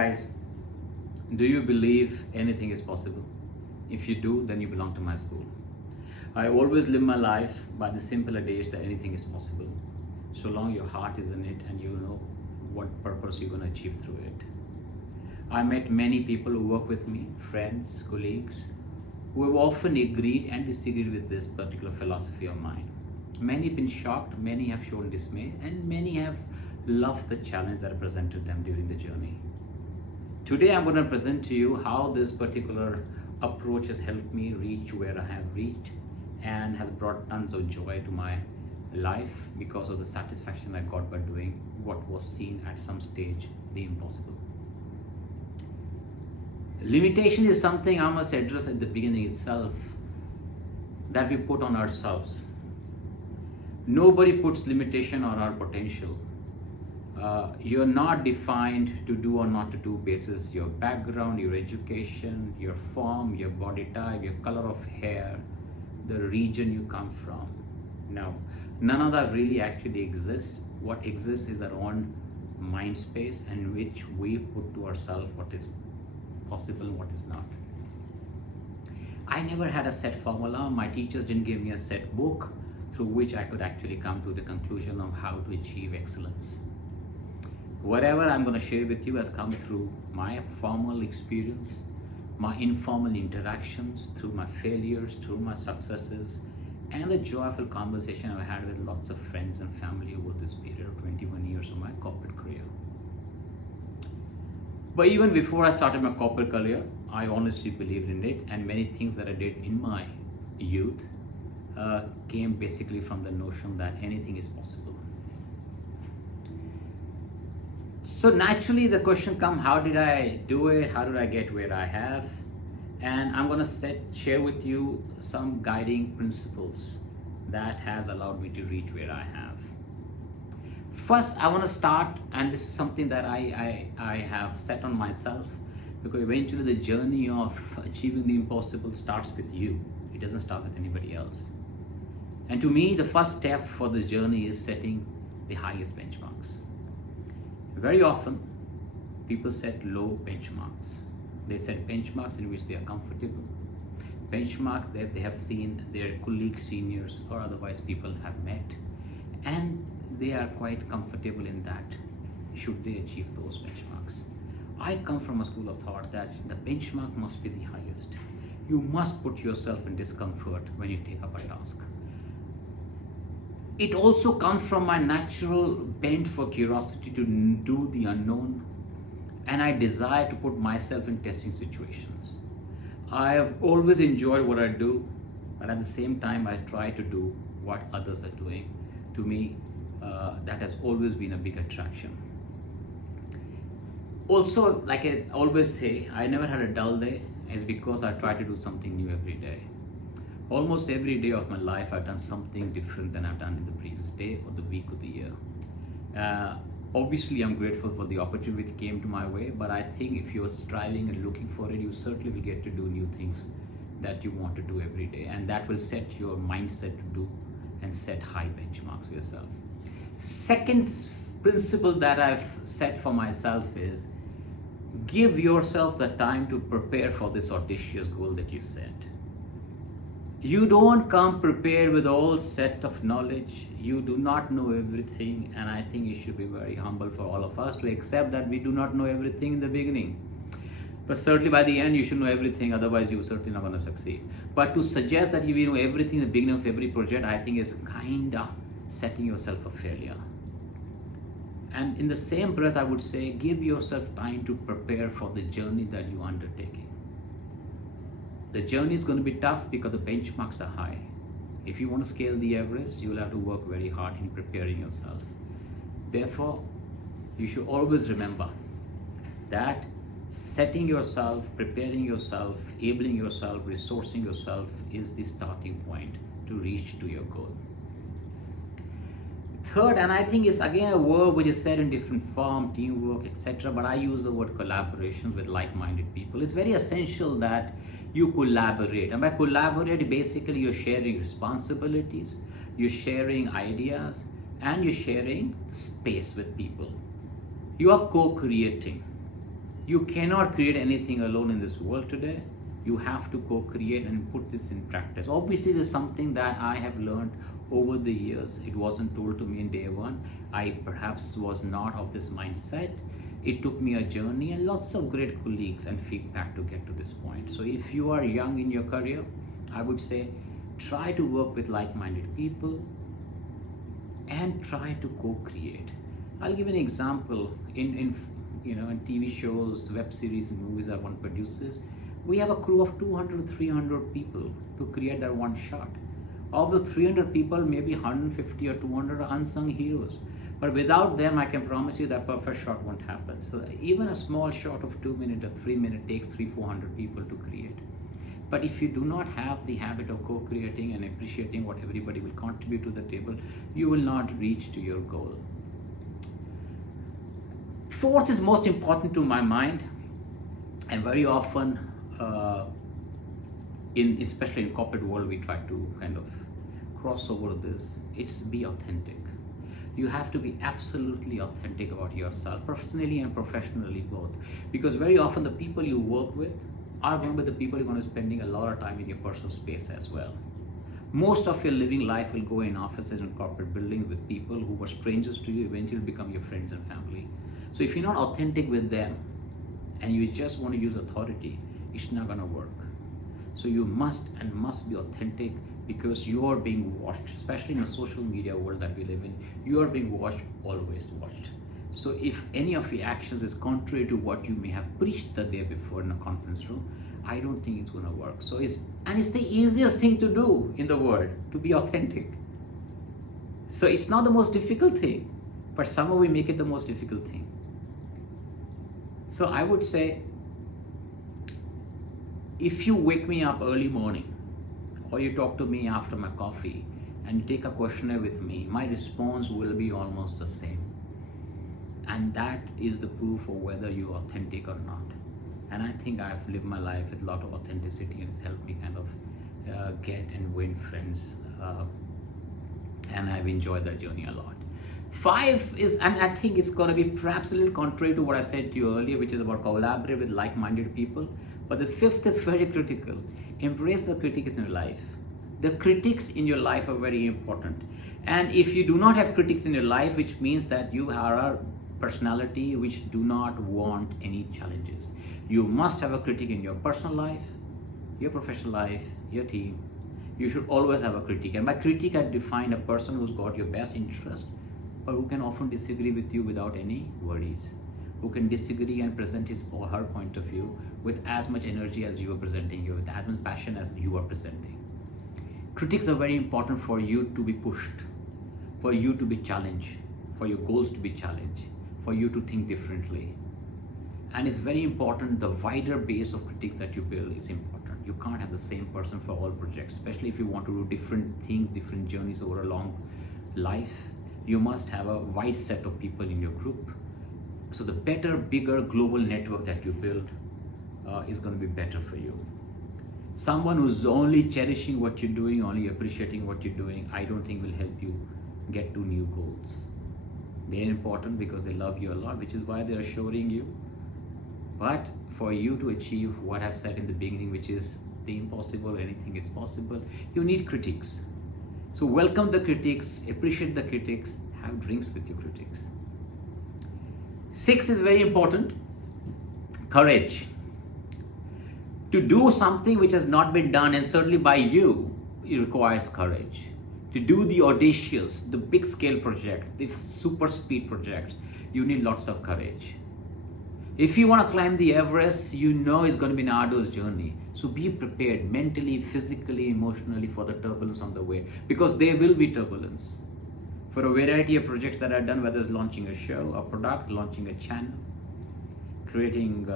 Guys, do you believe anything is possible? If you do, then you belong to my school. I always live my life by the simple adage that anything is possible, so long your heart is in it and you know what purpose you're going to achieve through it. I met many people who work with me, friends, colleagues, who have often agreed and disagreed with this particular philosophy of mine. Many have been shocked, many have shown dismay, and many have loved the challenge that I presented them during the journey. Today I'm going to present to you how this particular approach has helped me reach where I have reached and has brought tons of joy to my life because of the satisfaction I got by doing what was seen at some stage the impossible. Limitation is something I must address at the beginning itself, that we put on ourselves. Nobody puts limitation on our potential. You're not defined to do or not to do basis your background, your education, your form, your body type, your color of hair, the region you come from. No, none of that really actually exists. What exists is our own mind space in which we put to ourselves what is possible and what is not. I never had a set formula. My teachers didn't give me a set book through which I could actually come to the conclusion of how to achieve excellence. Whatever I'm going to share with you has come through my formal experience, my informal interactions, through my failures, through my successes, and the joyful conversation I've had with lots of friends and family over this period of 21 years of my corporate career. But even before I started my corporate career, I honestly believed in it, and many things that I did in my youth came basically from the notion that anything is possible. So naturally the question comes, how did I do it? How did I get where I have? And I'm going to share with you some guiding principles that has allowed me to reach where I have. First, I want to start, and this is something that I have set on myself, because eventually the journey of achieving the impossible starts with you. It doesn't start with anybody else. And to me, the first step for this journey is setting the highest benchmarks. Very often, people set low benchmarks. They set benchmarks in which they are comfortable, benchmarks that they have seen their colleagues, seniors, or otherwise people have met, and they are quite comfortable in that should they achieve those benchmarks. I come from a school of thought that the benchmark must be the highest. You must put yourself in discomfort when you take up a task. It also comes from my natural bent for curiosity to do the unknown, and I desire to put myself in testing situations. I have always enjoyed what I do, but at the same time I try to do what others are doing. To me, that has always been a big attraction. Also, like I always say, I never had a dull day. It's because I try to do something new every day. Almost every day of my life, I've done something different than I've done in the previous day or the week or the year. Obviously, I'm grateful for the opportunity that came to my way, but I think if you're striving and looking for it, you certainly will get to do new things that you want to do every day, and that will set your mindset to do and set high benchmarks for yourself. Second principle that I've set for myself is give yourself the time to prepare for this audacious goal that you set. You don't come prepared with all set of knowledge. You do not know everything, and I think it should be very humble for all of us to accept that we do not know everything in the beginning. But certainly by the end you should know everything, otherwise you're certainly not going to succeed. But to suggest that you know everything in the beginning of every project, I think is kind of setting yourself a failure. And in the same breath, I would say give yourself time to prepare for the journey that you're undertaking. The journey is going to be tough because the benchmarks are high. If you want to scale the Everest, you will have to work very hard in preparing yourself. Therefore, you should always remember that setting yourself, preparing yourself, enabling yourself, resourcing yourself is the starting point to reach to your goal. Third, and I think it's again a word which is said in different form, teamwork, etc., but I use the word collaborations with like-minded people. It's very essential that you collaborate, and by collaborate, basically you're sharing responsibilities, you're sharing ideas, and you're sharing space with people. You are co-creating. You cannot create anything alone in this world today. You have to co-create and put this in practice. Obviously, this is something that I have learned over the years. It wasn't told to me in day one. I perhaps was not of this mindset. It took me a journey and lots of great colleagues and feedback to get to this point. So if you are young in your career, I would say try to work with like-minded people and try to co-create. I'll give an example. In TV shows, web series, movies that one produces, we have a crew of 200, 300 people to create that one shot. Of the 300 people, maybe 150 or 200 are unsung heroes. But without them, I can promise you that perfect shot won't happen. So even a small shot of 2 minutes or 3 minutes takes 300-400 people to create. But if you do not have the habit of co-creating and appreciating what everybody will contribute to the table, you will not reach to your goal. Fourth is most important to my mind, and very often, especially in corporate world, we try to kind of cross over this. It's be authentic. You have to be absolutely authentic about yourself, professionally and professionally both. Because very often the people you work with are going to be the people you're going to be spending a lot of time in your personal space as well. Most of your living life will go in offices and corporate buildings with people who were strangers to you, eventually become your friends and family. So if you're not authentic with them and you just want to use authority, it's not going to work. So you must be authentic, because you are being watched, especially in the social media world that we live in. You are being watched, always watched. So if any of your actions is contrary to what you may have preached the day before in a conference room, I don't think it's going to work. So it's the easiest thing to do in the world, to be authentic. So it's not the most difficult thing, but somehow we make it the most difficult thing. So I would say, if you wake me up early morning, or you talk to me after my coffee, and you take a questionnaire with me, my response will be almost the same. And that is the proof of whether you're authentic or not. And I think I've lived my life with a lot of authenticity, and it's helped me kind of get and win friends. And I've enjoyed that journey a lot. 5 is, and I think it's going to be perhaps a little contrary to what I said to you earlier, which is about collaborate with like-minded people. But the 5th is very critical. Embrace the critics in your life. The critics in your life are very important. And if you do not have critics in your life, which means that you are a personality which do not want any challenges. You must have a critic in your personal life, your professional life, your team. You should always have a critic. And by critic, I define a person who's got your best interest, but who can often disagree with you without any worries, who can disagree and present his or her point of view with as much energy as you are presenting, with as much passion as you are presenting. Critics are very important for you to be pushed, for you to be challenged, for your goals to be challenged, for you to think differently. And it's very important, the wider base of critics that you build is important. You can't have the same person for all projects, especially if you want to do different things, different journeys over a long life. You must have a wide set of people in your group. So the better, bigger global network that you build is going to be better for you. Someone who's only cherishing what you're doing, only appreciating what you're doing, I don't think will help you get to new goals. They're important because they love you a lot, which is why they're assuring you. But for you to achieve what I've said in the beginning, which is the impossible, anything is possible, you need critics. So welcome the critics, appreciate the critics, have drinks with your critics. 6 is very important, courage. To do something which has not been done, and certainly by you, it requires courage. To do the audacious, the big scale project, the super speed projects, you need lots of courage. If you want to climb the Everest, you know it's going to be an arduous journey. So be prepared mentally, physically, emotionally for the turbulence on the way, because there will be turbulence. For a variety of projects that are done, whether it's launching a show, a product, launching a channel, creating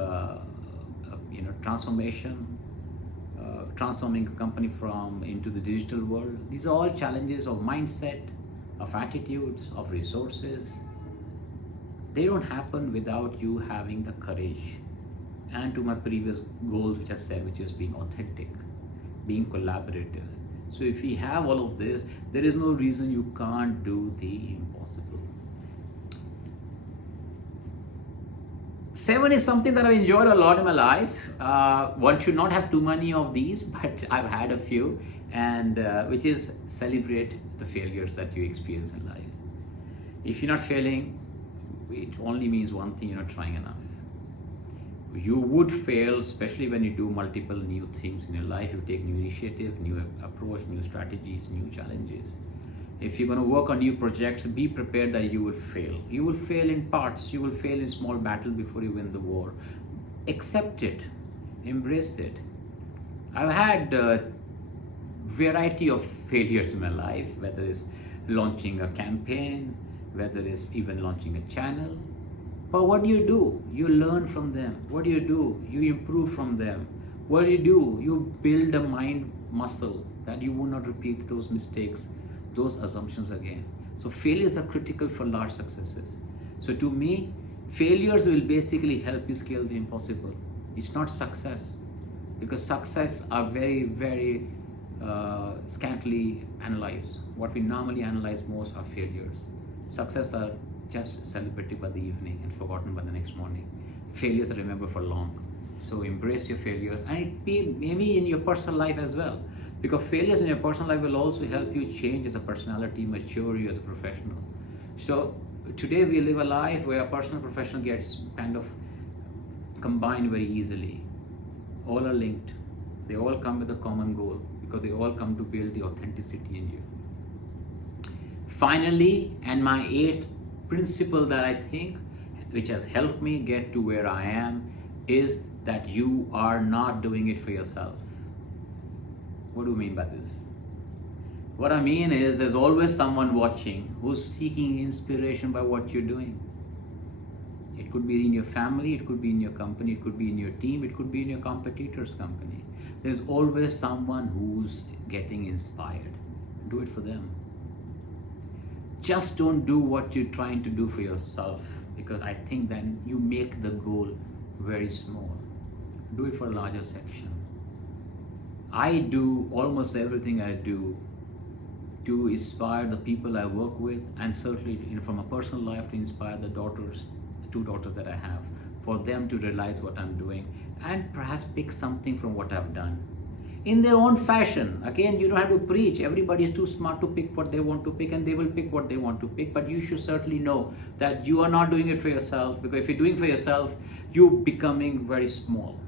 transformation, transforming a company into the digital world. These are all challenges of mindset, of attitudes, of resources. They don't happen without you having the courage. And to my previous goals, which I said, which is being authentic, being collaborative. So if we have all of this, there is no reason you can't do the impossible. Seven is something that I've enjoyed a lot in my life. One should not have too many of these, but I've had a few, and which is celebrate the failures that you experience in life. If you're not failing, it only means one thing: you're not trying enough. You would fail, especially when you do multiple new things in your life. You take new initiative, new approach, new strategies, new challenges. If you're going to work on new projects, be prepared that you will fail. You will fail in parts. You will fail in small battles before you win the war. Accept it. Embrace it. I've had a variety of failures in my life, whether it's launching a campaign, whether it's even launching a channel. But what do? You learn from them. What do? You improve from them. What do? You build a mind muscle that you will not repeat those mistakes, those assumptions again. So failures are critical for large successes. So to me, failures will basically help you scale the impossible. It's not success, because success are very, very scantily analyzed. What we normally analyze most are failures. Success are just celebrated by the evening and forgotten by the next morning. Failures are remembered for long. So embrace your failures, and it be maybe in your personal life as well, because failures in your personal life will also help you change as a personality, mature you as a professional. So today we live a life where a personal professional gets kind of combined very easily. All are linked. They all come with a common goal, because they all come to build the authenticity in you. Finally, and my eighth principle that I think, which has helped me get to where I am, is that you are not doing it for yourself. What do you mean by this? What I mean is, there's always someone watching who's seeking inspiration by what you're doing. It could be in your family, it could be in your company, it could be in your team, it could be in your competitor's company. There's always someone who's getting inspired. Do it for them. Just don't do what you're trying to do for yourself, because I think then you make the goal very small. Do it for a larger section. I do almost everything I do to inspire the people I work with, and certainly from a personal life to inspire the two daughters that I have, for them to realize what I'm doing and perhaps pick something from what I've done in their own fashion. Again, you don't have to preach. Everybody is too smart to pick what they want to pick, and they will pick what they want to pick. But you should certainly know that you are not doing it for yourself, because if you're doing for yourself, you're becoming very small.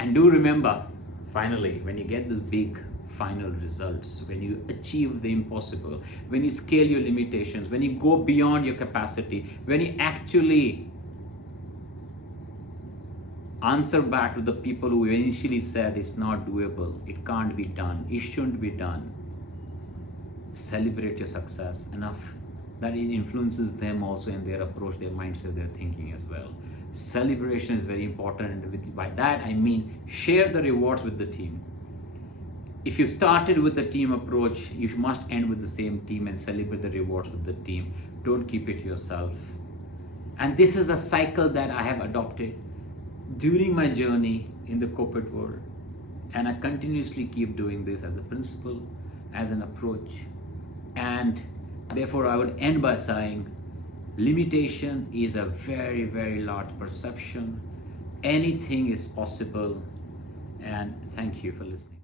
And do remember, finally, when you get these big final results, when you achieve the impossible, when you scale your limitations, when you go beyond your capacity, when you actually answer back to the people who initially said it's not doable, it can't be done, it shouldn't be done, celebrate your success enough that it influences them also in their approach, their mindset, their thinking as well. Celebration is very important, and by that I mean share the rewards with the team. If you started with a team approach, you must end with the same team and celebrate the rewards with the team. Don't keep it to yourself. And this is a cycle that I have adopted during my journey in the corporate world, and I continuously keep doing this as a principle, as an approach. And therefore I would end by saying, limitation is a very, very large perception. Anything is possible. And thank you for listening.